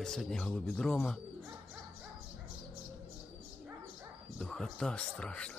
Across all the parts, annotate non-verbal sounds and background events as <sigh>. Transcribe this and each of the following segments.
Блядь, сьогодні голубідрома. Духота страшна.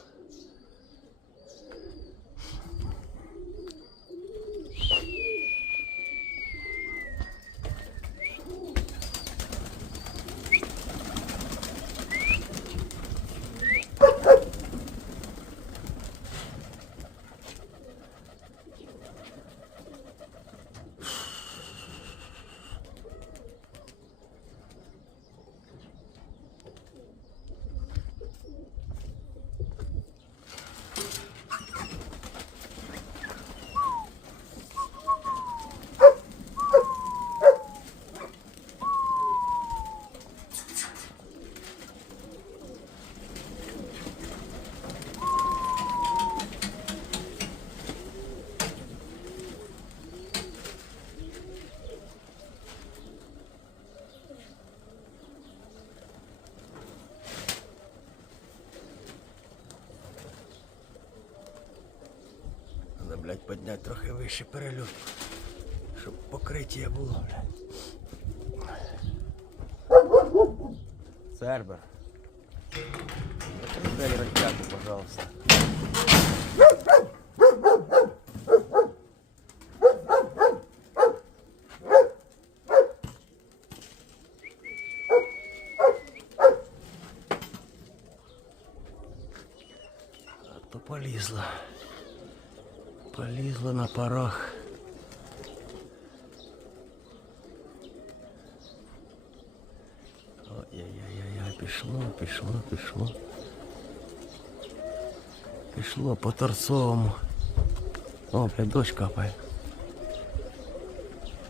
Надо, блядь, підняти трохи вище перельот, щоб покриття було, блядь. Цербер. Дай ротягу, пожалуйста. порог. Ой-ой-ой, пішло, пішло, пішло. Пішло по торцовому. О, блядь, дощ капає.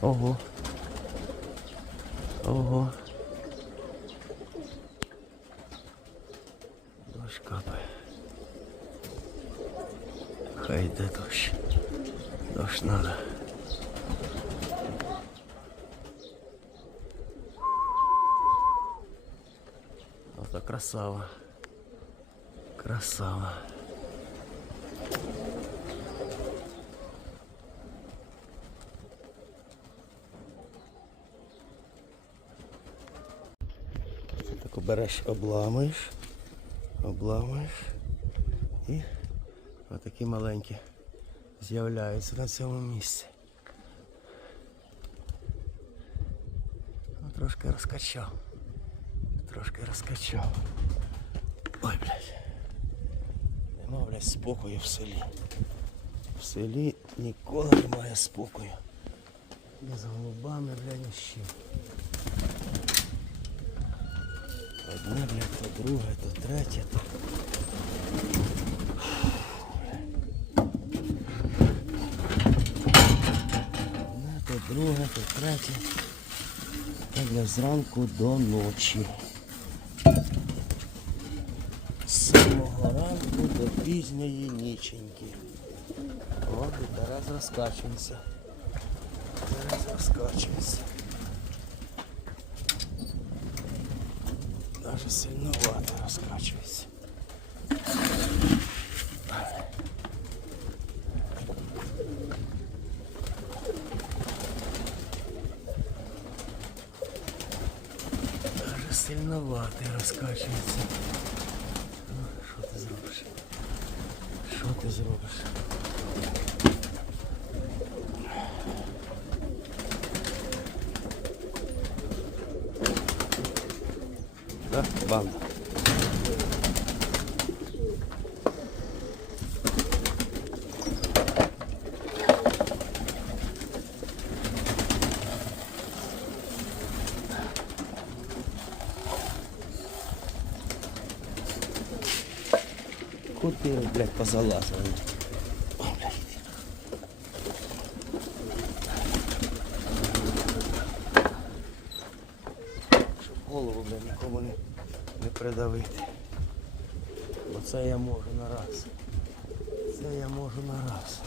Ого. Ого. Дощ капає. Хай йде дощ. Дощ надо. Ото красава. Красава. Так обереш, обламуєш, обламуєш і отакі маленькі з'являються на цьому місці. Ну, трошки розкачав. Трошки розкачав. Ой, блядь. Нема, блядь, спокою в селі. В селі ніколи немає спокою. Ні з голубами, блядь, ні з чим. Одне, блядь, то друге, то третє, то. друге, третє. Так для зранку до ночі. З самого ранку до пізньої ніченьки. О, і Тарас розкачується. Тарас розкачується. Даже сильновато розкачується. Даже сильновато розкачується. Що ти зробиш? Що ти зробиш? Да, банда. Позалазили? Щоб голову, блядь, нікому не, не придавити. Оце я можу на раз. Це я можу на раз.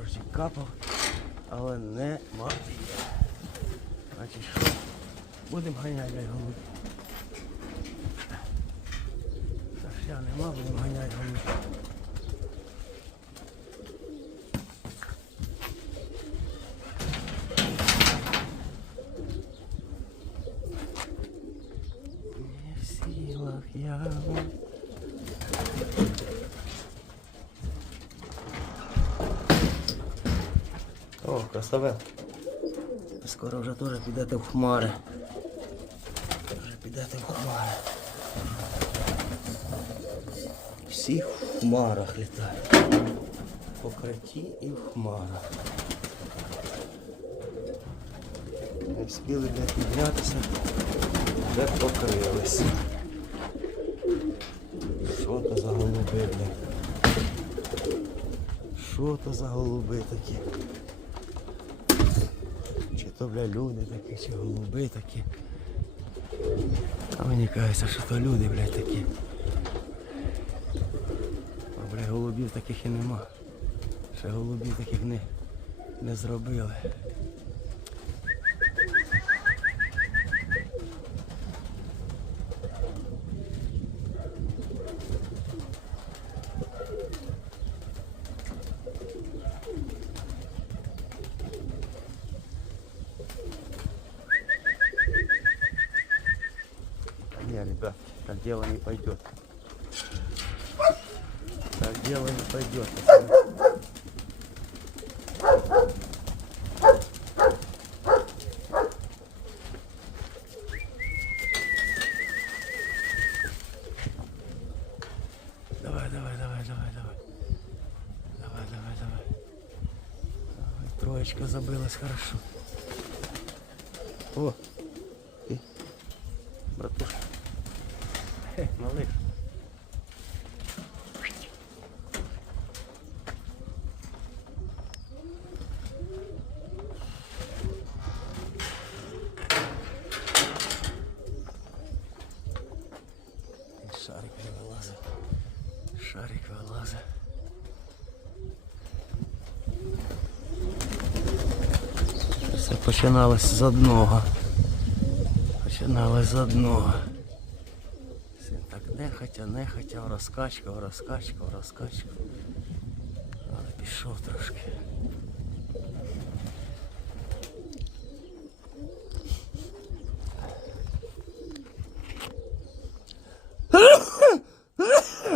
Дождик прикапав, але нема. Значить що? Блядь, голубів. Доща нема, будемо ганяти я. О, красаве. Скоро вже теж підете в хмари. Вже підете в хмари. Всі в хмарах літають. В покритті і в хмарах. Не встигли де піднятися, де покрилися. Що то за голуби, бля? Що то за голуби такі? Чи то, бля, люди такі, чи голуби такі. Мені кажеться, що то люди, блядь, такі. А, бля, голубів таких і нема. Ще голубів таких не, не зробили. Дело не пойдет. Так дело не пойдет. давай, давай, давай. Давай, давай, давай. Давай, Троечка забылась хорошо. О, Хе, малыш. Шарик вилазить. Шарик вилазить. Все починалось з одного. Починалось з одного. Син не в розкачку, в розкачку. Але пішов трошки.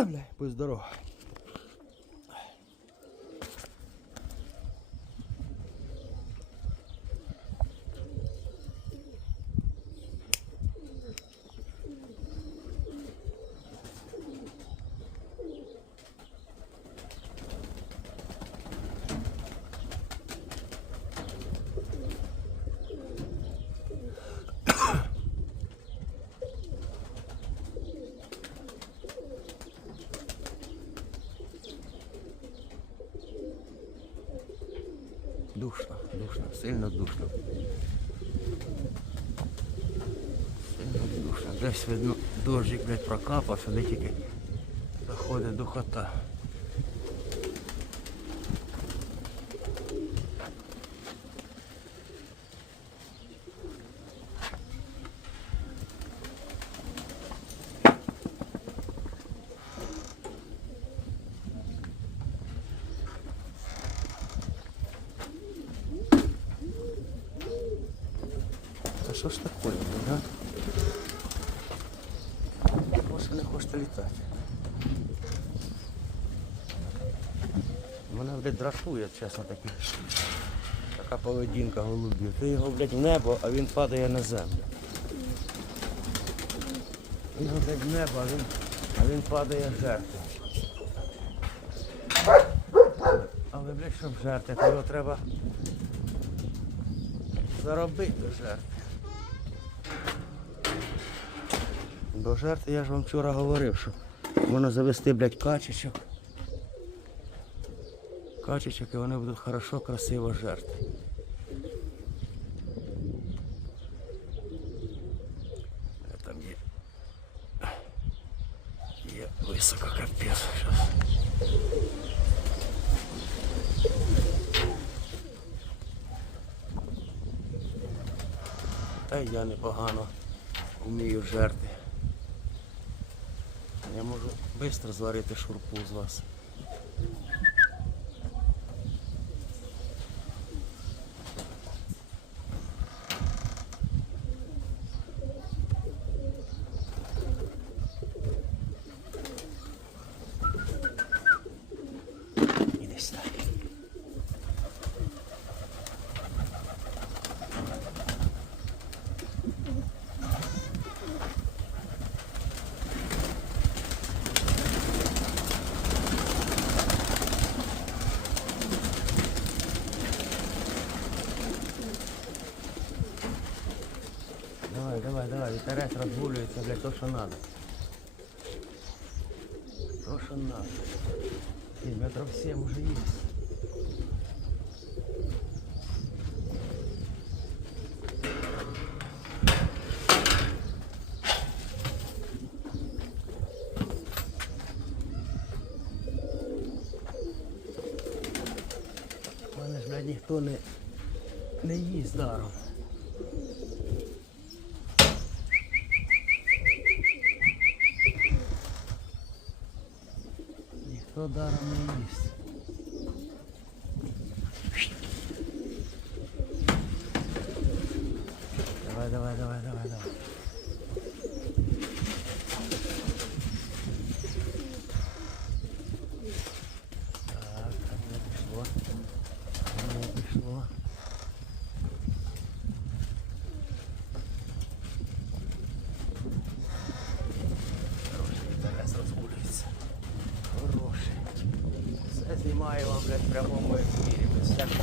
Бля, будь здоров. Душно, душно, сильно душно. Сильно душно. Десь видно, дощик, блядь, прокапався, сюди тільки заходить духота. А що ж таке, блядь, а? Може не хочете літати. Мене, блядь, дратує, чесно таки. Така поведінка голубів. Ти його, блядь, в небо, а він падає на землю. Він, його, блядь, в небо, а він, а він падає жертвою. Але, блядь, щоб жерти, то його треба заробити до до жертви я ж вам вчора говорив, що можна завести, блядь, качечок. Качечок і вони будуть хорошо, красиво жерти. Е, там є. Є високо капець зараз. Та й я непогано вмію жерти швидко зварити шурпу з вас. Вітерець розгулюється, блядь, то, що надо. То, що надо. І метров сім уже блядь, ніхто не, не їсть даром. Ніхто даром Вам, блядь, в прямому ефірі. Без всяких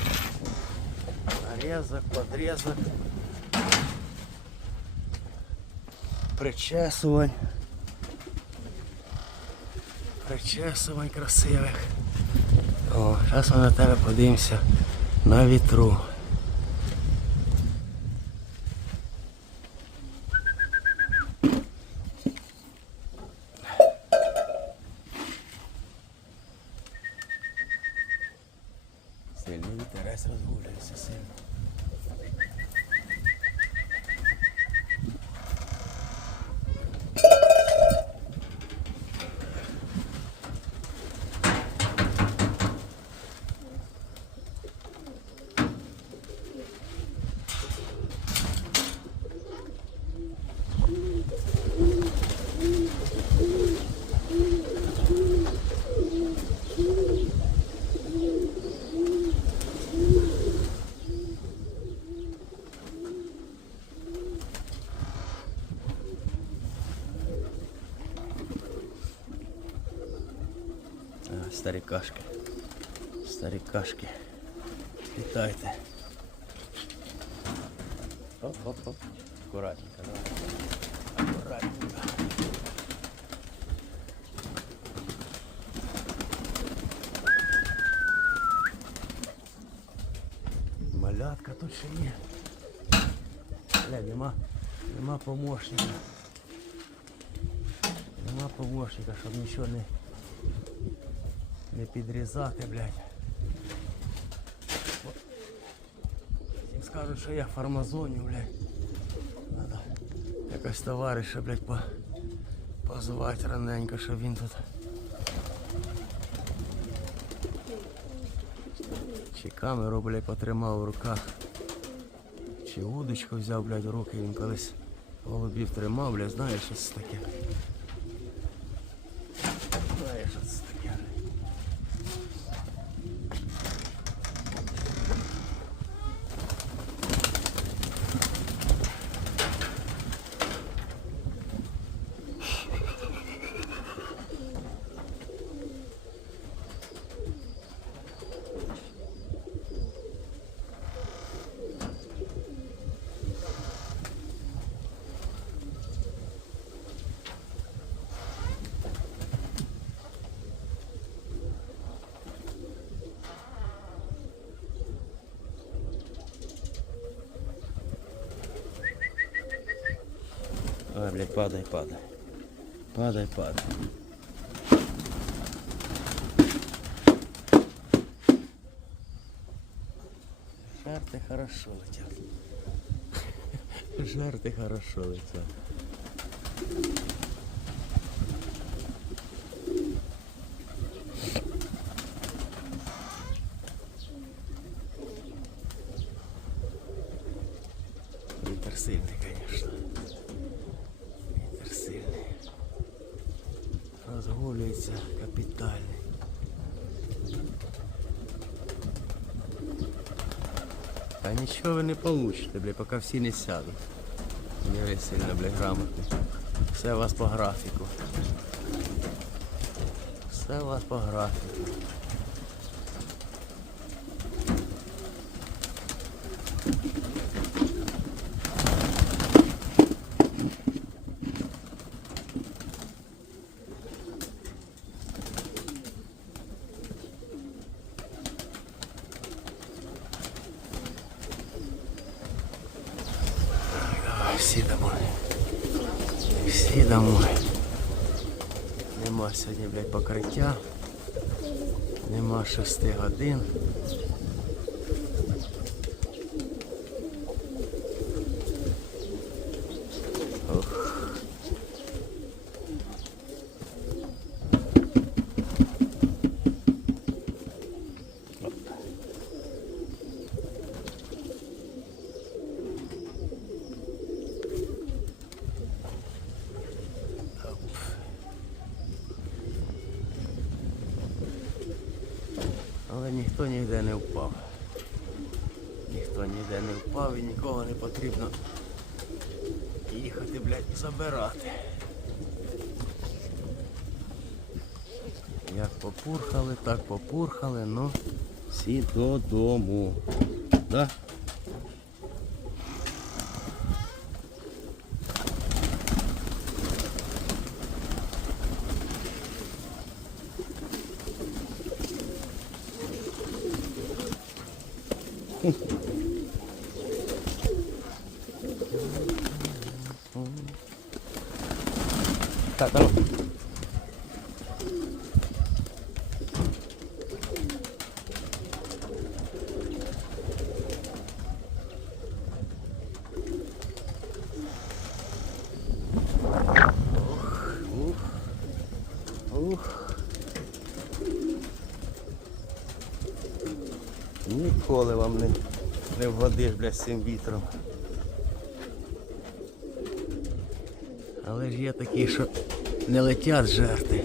нарезок, подрезок. Причесувань. Причесувань красивих. О, зараз ми на тебе подивимося на вітру. dura ese seno. А, Старикашки. Старикашки. Вітайте. Оп-оп-оп. Аккуратненько, давай. Аккуратненько. Малятка тут ще є. Бля, нема, нема помощника. Нема помощника, щоб нічого не, не підрізати, блядь. Всім скажуть, що я фармазоню, блядь. Надо якось товариша, блядь, по, позвати раненько, щоб він тут. Чи камеру, блядь, потримав в руках. Чи удочку взяв, блядь, в руки, він колись голубів тримав, блядь, знаєш, що це таке? Давай, блядь, падай, падай. Падай, падай. Жар ты хорошо летел. Жар ты хорошо летел. Вітер сильний, конечно. Та нічого ви не получите, бля, поки всі не сядуть. Я ви сильно, бля, грамотні. Все у вас по графіку. Все у вас по графіку. Давай, всі домой. Всі домой. Нема сьогодні, блядь, покриття. Нема шести годин. Ніхто ніде не впав. Ніхто ніде не впав і нікого не потрібно їхати, блядь, забирати. Як попурхали, так попурхали, ну всі додому. Да? Так, давай. Вгодиш, бля, з цим вітром. Але ж є такі, що не летять жерти.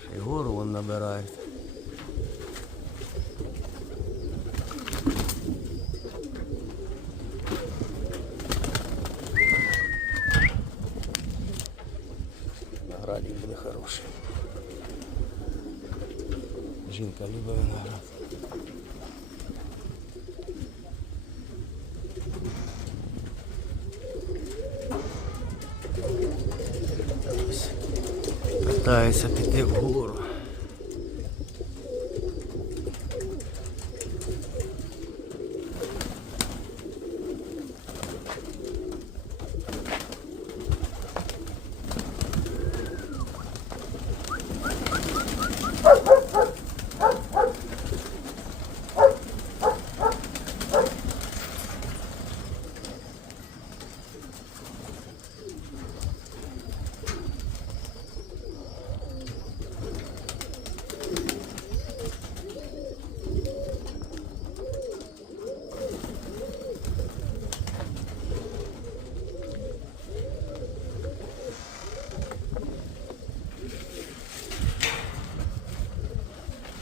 Ще й гору вон набирають. Питаюся піти вгору.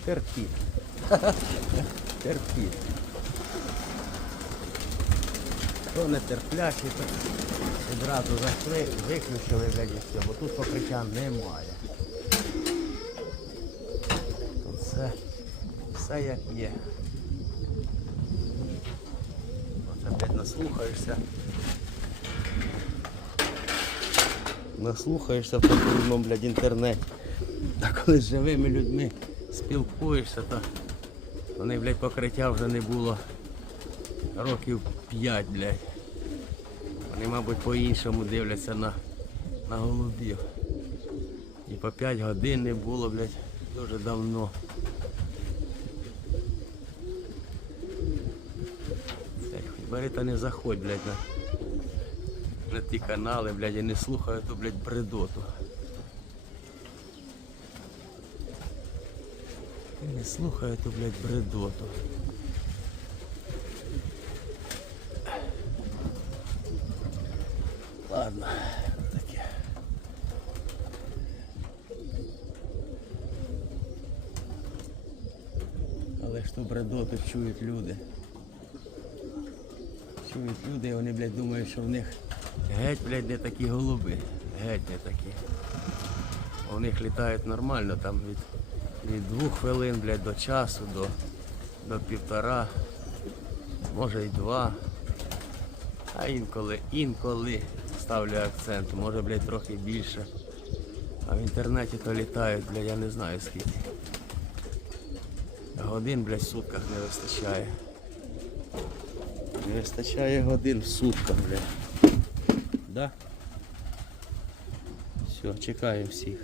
Терпіть. <laughs> Терпіть. Хто не терплячий, то одразу зайшли, виключили все, бо тут покриття немає. Все, все як є. Оце блядь, наслухаєшся. Наслухаєшся в такому, блядь, інтернеті. А коли з живими людьми спілкуєшся, то вони, блядь, покриття вже не було років 5, блядь. Вони, мабуть, по-іншому дивляться на на голубів. І по 5 годин не було, блядь, дуже давно. Бери та не заходь, блядь, на, на ті канали, блядь, і не слухай ту, блядь, бредоту. Не слухай ту, блядь, бредоту. Ладно, таке. Але ж ту бредоту чують люди. Чують люди, і вони, блядь, думають, що в них геть, блядь, не такі голуби. Геть не такі. У них літають нормально, там від, від двох хвилин, блядь, до часу, до, до півтора, може й два. А інколи, інколи ставлю акцент, може, блядь, трохи більше. А в інтернеті то літають, блядь, я не знаю скільки. Годин, блядь, в сутках не вистачає. Не вистачає годин в сутках, блядь. Да? Все, чекаємо всіх.